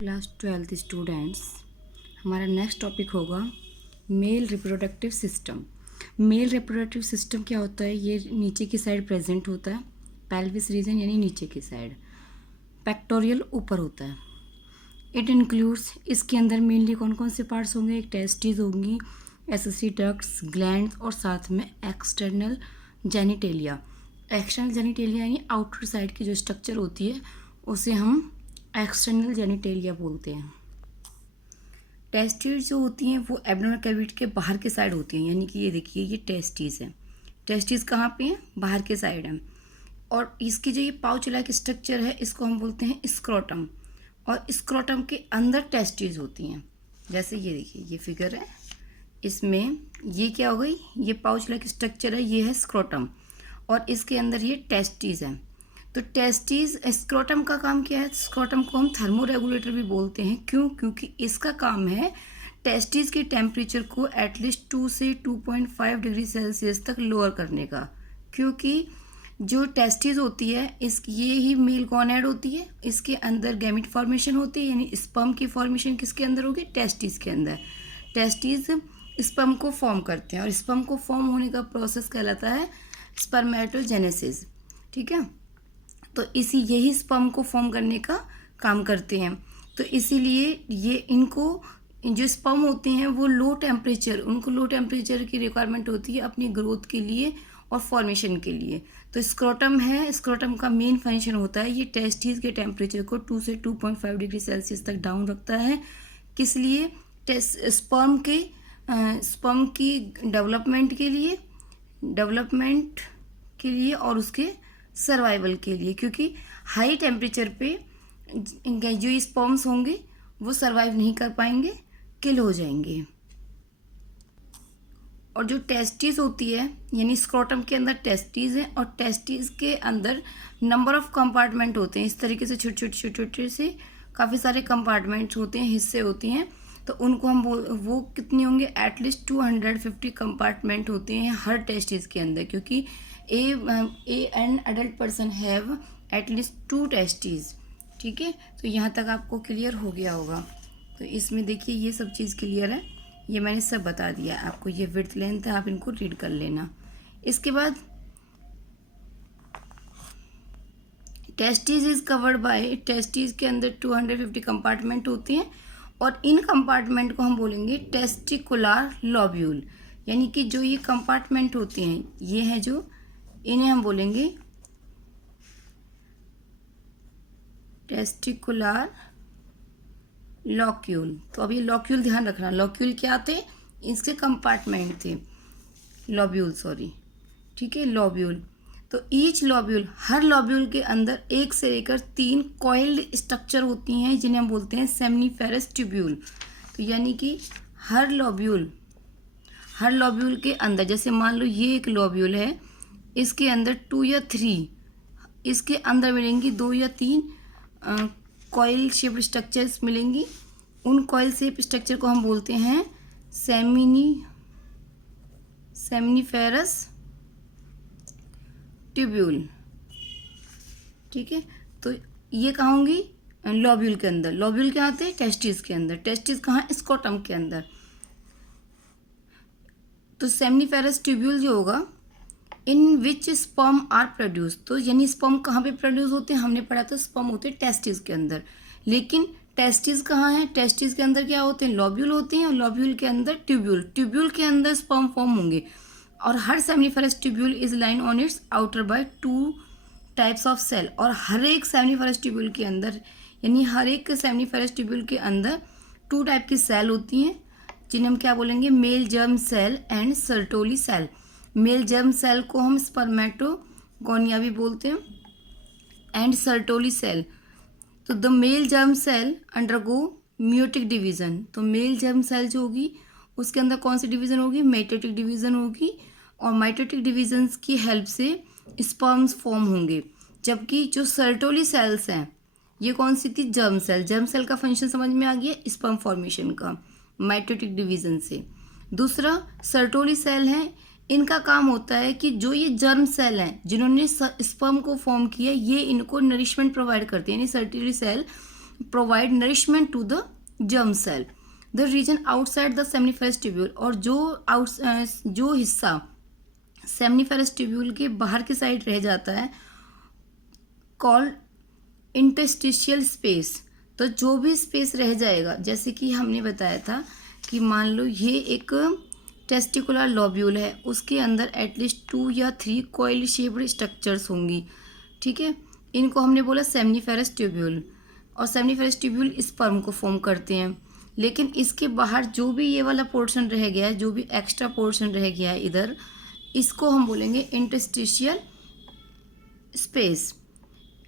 Class 12th students, हमारा next topic होगा male reproductive system. Male reproductive system क्या होता है? ये नीचे की साइड प्रेजेंट होता है, पेल्विस रीजन यानी नीचे की साइड, पेक्टोरियल ऊपर होता है। इट इंक्लूड्स, इसके अंदर मेनली कौन कौन से पार्ट्स होंगे? एक टेस्टिस होंगी, एसेसरी डक्ट्स, ग्लैंड्स और साथ में एक्सटर्नल जेनिटेलिया। एक्सटर्नल जेनिटेलिया यानी आउटर साइड की जो स्ट्रक्चर होती है उसे हम एक्सटर्नल जेनिटेलिया बोलते हैं। टेस्टिस जो होती हैं वो एब्डोमिनल कैविटी के बाहर के साइड होती हैं, यानी कि ये देखिए ये टेस्टिस है। टेस्टिस कहाँ पे है? बाहर के साइड है। और इसकी जो ये पाउच लाइक स्ट्रक्चर है इसको हम बोलते हैं स्क्रोटम, और स्क्रोटम के अंदर टेस्टिस होती हैं। जैसे ये देखिए ये फिगर है, इसमें ये क्या हो गई? ये पाउच लाइक स्ट्रक्चर है, ये है स्क्रोटम और इसके अंदर ये टेस्टिस है। तो टेस्टिस, स्क्रोटम का काम क्या है? स्क्रोटम को हम थर्मो रेगुलेटर भी बोलते हैं। क्यों? क्योंकि इसका काम है टेस्टिस के टेम्परेचर को एटलीस्ट 2 से 2.5 डिग्री सेल्सियस तक लोअर करने का। क्योंकि जो टेस्टिस होती है ये ही मेल गॉनैड होती है, इसके अंदर गैमेट फॉर्मेशन होती है, यानी स्पर्म की फॉर्मेशन किसके अंदर होगी? टेस्टिस के अंदर। टेस्टिस स्पर्म को फॉर्म करते हैं और स्पर्म को फॉर्म होने का प्रोसेस कहलाता है स्पर्मेटोजेनेसिस। ठीक है, तो यही स्पर्म को फॉर्म करने का काम करते हैं। तो इसीलिए ये इनको जो स्पर्म होते हैं वो उनको लो टेम्परेचर की रिक्वायरमेंट होती है अपनी ग्रोथ के लिए और फॉर्मेशन के लिए। तो स्क्रोटम है, स्क्रोटम का मेन फंक्शन होता है ये टेस्टिस के टेम्परेचर को 2 से 2.5 डिग्री सेल्सियस तक डाउन रखता है। किस लिए? स्पर्म की डेवलपमेंट के लिए और उसके सर्वाइवल के लिए। क्योंकि हाई टेम्परेचर पे जो स्पर्म्स होंगे वो सर्वाइव नहीं कर पाएंगे, किल हो जाएंगे। और जो टेस्टिस होती है, यानी स्क्रोटम के अंदर टेस्टिस है और टेस्टिस के अंदर नंबर ऑफ कंपार्टमेंट होते हैं। इस तरीके से छोटे छोटे से काफ़ी सारे कंपार्टमेंट्स होते हैं, हिस्से होते हैं। तो उनको हम वो कितने होंगे? एटलीस्ट 250 कंपार्टमेंट होते हैं हर टेस्टिस के अंदर। क्योंकि an adult person have at least 2 testis. ठीक है, तो यहाँ तक आपको क्लियर हो गया होगा। तो इसमें देखिए ये सब चीज़ क्लियर है, ये मैंने सब बता दिया आपको। ये विड्थ लेंथ है, आप इनको रीड कर लेना। इसके बाद testis is covered bye, testis के अंदर 250 कंपार्टमेंट होते हैं और इन कंपार्टमेंट को हम बोलेंगे टेस्टिकुलर लोब्यूल। यानी कि जो ये कंपार्टमेंट होते हैं ये है जो, इन्हें हम बोलेंगे टेस्टिकुलर लॉक्यूल। तो अब ये लॉक्यूल ध्यान रखना, लॉक्यूल क्या थे? इसके कंपार्टमेंट थे, लॉब्यूल सॉरी। ठीक है, लॉब्यूल। तो ईच लॉब्यूल, हर लॉब्यूल के अंदर 1 से लेकर 3 कॉइल्ड स्ट्रक्चर होती हैं जिन्हें हम बोलते हैं सेमनीफेरस ट्यूब्यूल। तो यानी कि हर लॉब्यूल के अंदर, जैसे मान लो ये एक लॉब्यूल है, इसके अंदर 2 या 3 इसके अंदर मिलेंगी 2 या 3 कॉइल शेप स्ट्रक्चर्स मिलेंगी। उन कॉइल शेप स्ट्रक्चर को हम बोलते हैं सेमनीफेरस ट्यूब्यूल। ठीक है, तो ये कहाँ होंगी? लॉब्यूल के अंदर। लॉब्यूल क्या आते हैं? टेस्टिस के अंदर। टेस्टिस कहाँ? स्क्रोटम के अंदर। तो सेमनीफेरस ट्यूब्यूल जो होगा, इन विच स्पर्म आर प्रोड्यूस। तो यानी स्पर्म कहाँ पे प्रोड्यूस होते हैं? हमने पढ़ा था स्पर्म होते हैं टेस्टिस के अंदर। लेकिन टेस्टिस कहाँ है? टेस्टिस के अंदर क्या होते हैं? लॉब्यूल होते हैं और लॉब्यूल के अंदर ट्यूब्यूल के अंदर स्पर्म फॉर्म होंगे। और हर seminiferous tubule is line on its outer by 2 types of cell. और हर एक सेमनीफेरस ट्यूब्यूल के अंदर, यानी हर एक सेमनीफेरस ट्यूब्यूल के अंदर 2 टाइप की सेल होती हैं जिन्हें हम क्या बोलेंगे? Male germ cell and Sertoli cell. Male germ cell को हम स्पर्मेटोगोनिया भी बोलते हैं, एंड सर्टोली सेल। तो the male germ cell undergo meiotic division. तो मेल जर्म सेल जो होगी उसके अंदर कौन सी डिवीजन होगी? मेटोटिक डिवीजन होगी। और माइटोटिक डिवीजन की हेल्प से स्पर्म्स फॉर्म होंगे। जबकि जो सर्टोली सेल्स हैं ये कौन सी थी? Germ cell. जर्म सेल का फंक्शन समझ में आ गया, स्पर्म फॉर्मेशन का, माइटोटिक डिवीजन से। दूसरा सर्टोली सेल है, इनका काम होता है कि जो ये जर्म सेल हैं जिन्होंने स्पर्म को फॉर्म किया, ये इनको नरिशमेंट प्रोवाइड करते हैं। यानी Sertoli cell provide nourishment to the germ cell. The region outside the seminiferous tubule, और जो हिस्सा सेमिनिफेरस ट्यूब्यूल के बाहर की साइड रह जाता है कॉल्ड इंटरस्टिशियल स्पेस। तो जो भी स्पेस रह जाएगा, जैसे कि हमने बताया था कि मान लो ये एक टेस्टिकुलर लोब्यूल है, उसके अंदर एटलीस्ट 2 या 3 कॉइल शेप्ड स्ट्रक्चर्स होंगी, ठीक है। इनको हमने बोला सेमिनिफेरस ट्यूब्यूल, और सेमिनिफेरस ट्यूब्यूल स्पर्म को फॉर्म करते हैं। लेकिन इसके बाहर जो भी ये वाला पोर्शन रह गया है, जो भी एक्स्ट्रा पोर्शन रह गया है इधर, इसको हम बोलेंगे interstitial space.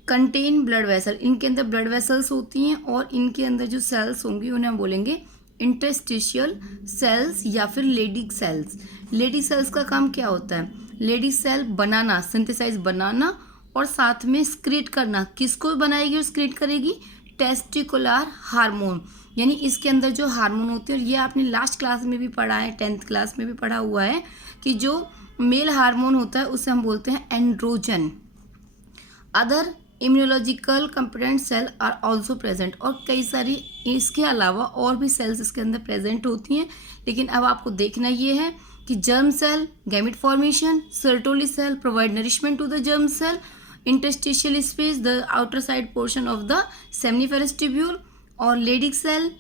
Contain blood vessel, इनके अंदर ब्लड वेसल्स होती हैं, और इनके अंदर जो सेल्स होंगी उन्हें हम बोलेंगे इंटरस्टिशियल सेल्स या फिर लेडिक सेल्स। लेडिक सेल्स का काम क्या होता है? लेडिक सेल बनाना, सिंथेसाइज बनाना, और साथ में स्क्रीट करना। किसको बनाएगी और स्क्रीट करेगी? टेस्टिकुलर हार्मोन, यानी इसके अंदर जो हार्मोन होते हैं, और ये आपने लास्ट क्लास में भी पढ़ा है, 10th क्लास में भी पढ़ा हुआ है कि जो मेल हार्मोन होता है उसे हम बोलते हैं androgen. Other immunological component cell are also present, और कई सारी इसके अलावा और भी सेल्स इसके अंदर प्रेजेंट होती हैं। लेकिन अब आपको देखना ये है कि germ cell, gamete formation, Sertoli cell provide nourishment to the germ cell, interstitial space the outer side portion of the seminiferous tubule, और लेडिक सेल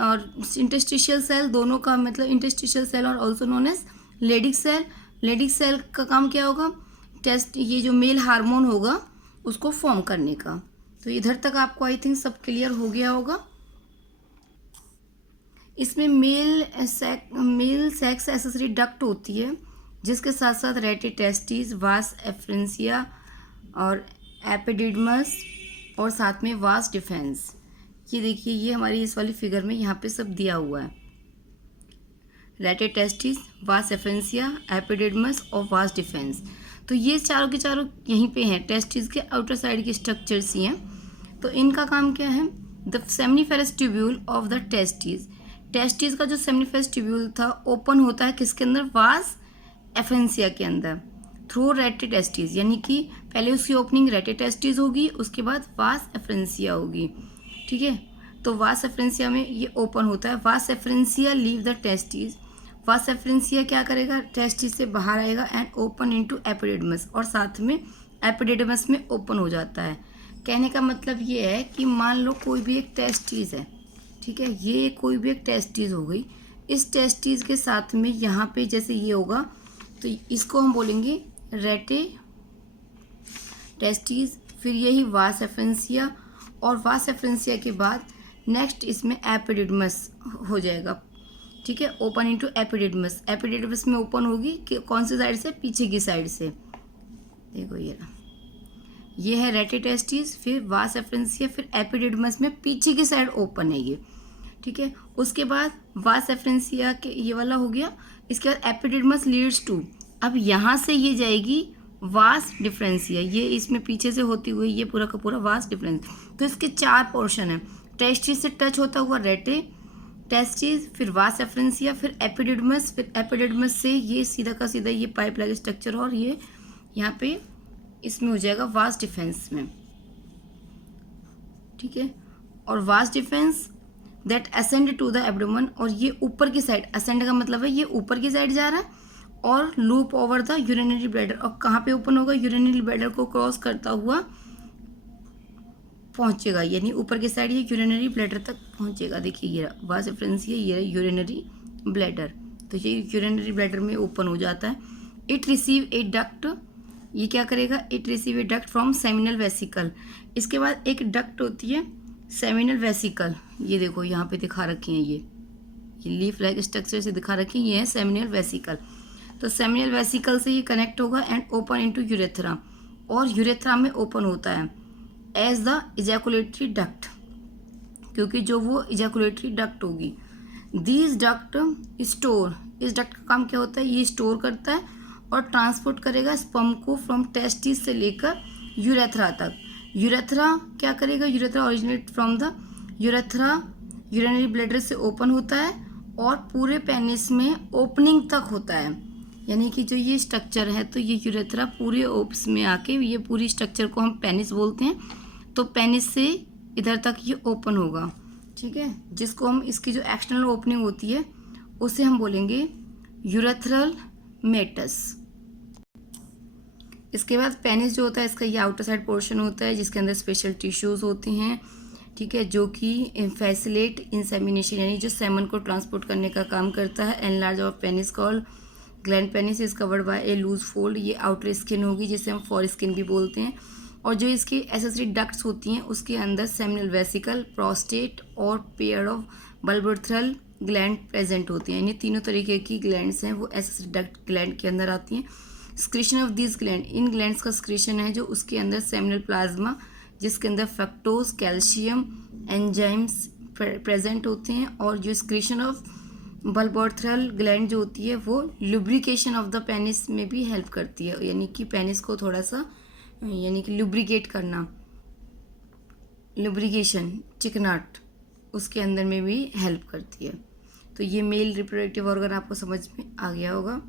और इंटरस्टिशियल सेल, दोनों का मतलब इंटरस्टिशियल सेल और also known as Leydig cell. Leydig cell का काम क्या होगा? ये जो मेल हार्मोन होगा उसको फॉर्म करने का। तो इधर तक आपको आई थिंक सब क्लियर हो गया होगा। इसमें मेल सेक्स एसेसरी डक्ट होती है, जिसके साथ साथ रेटी टेस्टिस, वास एफरेंसिया और एपिडिडमस, और साथ में वास डिफेंस। ये देखिए, ये हमारी इस वाली फिगर में यहाँ पे सब दिया हुआ है। रेटी टेस्टिस, वास एफरेंसिया, एपिडिडमस और वास डिफेंस। तो ये चारों के चारों यहीं पे हैं, टेस्टिस के आउटर साइड के स्ट्रक्चर्स ही हैं। तो इनका काम क्या है? The seminiferous tubule of the testis. Testis का जो सेमिनिफेरस ट्यूब्यूल था ओपन होता है किसके अंदर? वास एफेंसिया के अंदर, थ्रू रेटे टेस्टिस, यानी कि पहले उसकी ओपनिंग रेटे टेस्टिस होगी, उसके बाद वास एफरेंसिया होगी, ठीक है। तो वास एफरेंसिया में ये ओपन होता है। वास एफरेंसिया लीव द टेस्टिस। वास एफरेंसिया क्या करेगा? टेस्टिस से बाहर आएगा एंड ओपन इनटू एपिडिडमस, और साथ में एपिडिडमस में ओपन हो जाता है। कहने का मतलब ये है कि मान लो कोई भी एक टेस्टिस है, ठीक है, ये कोई भी एक टेस्टिस हो गई। इस टेस्टिस के साथ में यहाँ पे जैसे ये होगा, तो इसको हम बोलेंगे रेटे टेस्टिस, फिर यही वास एफरेंसिया, और वास एफरेंसिया के बाद नेक्स्ट इसमें एपिडिडमस हो जाएगा, ठीक है, ओपन इनटू एपिडिडमस। एपिडिडमस में ओपन होगी कि कौन सी साइड से? पीछे की साइड से। देखो ये है रेटे टेस्टिस, फिर वास एफरेंसिया, फिर एपिडिडमस में पीछे की साइड ओपन है ये, ठीक है। उसके बाद वास एफरेंसिया के ये वाला हो गया। इसके बाद एपिडिडमस लीड्स टू, अब यहाँ से ये जाएगी वास डिफरेंसिया, ये इसमें पीछे से होती हुई ये पूरा का पूरा वास डिफरेंस। तो इसके 4 पोर्शन है। टेस्टिस से टच होता हुआ रेटे टेस्टिस, फिर वास एफरेंसिया, फिर एपिडिडमस, फिर एपिडिडमस से ये सीधा का सीधा ये पाइप लाइक स्ट्रक्चर, और ये यहाँ पे इसमें हो जाएगा वास डिफेंस में, ठीक है। और vas deferens that ascend to the abdomen, और ये ऊपर की साइड, असेंड का मतलब है ये ऊपर की साइड जा रहा है, और loop over the urinary bladder. और कहाँ पे ओपन होगा? यूरिनरी ब्लैडर को क्रॉस करता हुआ पहुंचेगा, यानी ऊपर की साइड ये यूरिनरी ब्लैडर तक पहुंचेगा। देखिए ये वास एफरेंसिया, ये यूरिनरी ब्लैडर, तो ये यूरिनरी ब्लैडर में ओपन हो जाता है। इट रिसीव ए डक्ट, ये क्या करेगा? It receive A duct from seminal vesicle. इसके बाद एक डक्ट होती है सेमिनल वेसिकल, ये देखो यहाँ पे दिखा रखी है, ये लीफ लाइक स्ट्रक्चर से दिखा रखी है, ये है सेमिनल वेसिकल। तो सेमिनल वेसिकल से ये कनेक्ट होगा एंड ओपन इनटू यूरेथ्रा, और यूरेथ्रा में ओपन होता है एज द इजैकुलेटरी डक्ट, क्योंकि जो वो इजैकुलेटरी डक्ट होगी। दीज डक्ट स्टोर, इस डक्ट का काम क्या होता है? ये स्टोर करता है और ट्रांसपोर्ट करेगा स्पर्म को फ्रॉम टेस्टिस से लेकर यूरेथ्रा तक। यूरेथ्रा क्या करेगा? Urethra originate from the urethra, urinary bladder से ओपन होता है और पूरे पेनिस में ओपनिंग तक होता है, यानी कि जो ये स्ट्रक्चर है, तो ये यूरेथ्रा पूरे ओप्स में आके, ये पूरी स्ट्रक्चर को हम पेनिस बोलते हैं। तो पेनिस से इधर तक ये ओपन होगा, ठीक है, जिसको हम, इसकी जो एक्सटर्नल ओपनिंग होती है उसे हम बोलेंगे यूरेथ्रल मेटस। इसके बाद पेनिस जो होता है इसका ये आउटर साइड पोर्शन होता है जिसके अंदर स्पेशल टिश्यूज होते हैं, ठीक है, जो कि फैसिलेट इंसेमिनेशन यानी जो सेमन को ट्रांसपोर्ट करने का काम करता है। Enlarge of penis called glans penis is covered by a loose fold, ये आउटर स्किन होगी जिसे हम फॉर स्किन भी बोलते हैं। और जो इसकी एसेसरी डक्ट्स होती हैं उसके अंदर सेमिनल वेसिकल, प्रोस्टेट और पेयर ऑफ बल्बोथ्रल ग्लैंड प्रेजेंट होती हैं, यानी तीनों तरीके की ग्लैंड्स हैं वो एसेसरी डक्ट ग्लैंड के अंदर आती हैं। Secretion of this gland, in glands का स्क्रीशन है जो उसके अंदर सेमिनल प्लाज्मा जिसके अंदर फ्रक्टोज, कैल्शियम, एंजाइम्स प्रेजेंट होते हैं। और जो स्क्रीशन ऑफ बल्बोथ्रल ग्लैंड जो होती है वो लुब्रिकेशन ऑफ द पेनिस में भी हेल्प करती है, यानी कि पेनिस को थोड़ा सा यानी कि लुब्रिकेट करना, लुब्रिकेशन, चिकनाट उसके अंदर में भी हेल्प करती है। तो ये मेल रिप्रोडक्टिव ऑर्गन आपको समझ में आ गया होगा।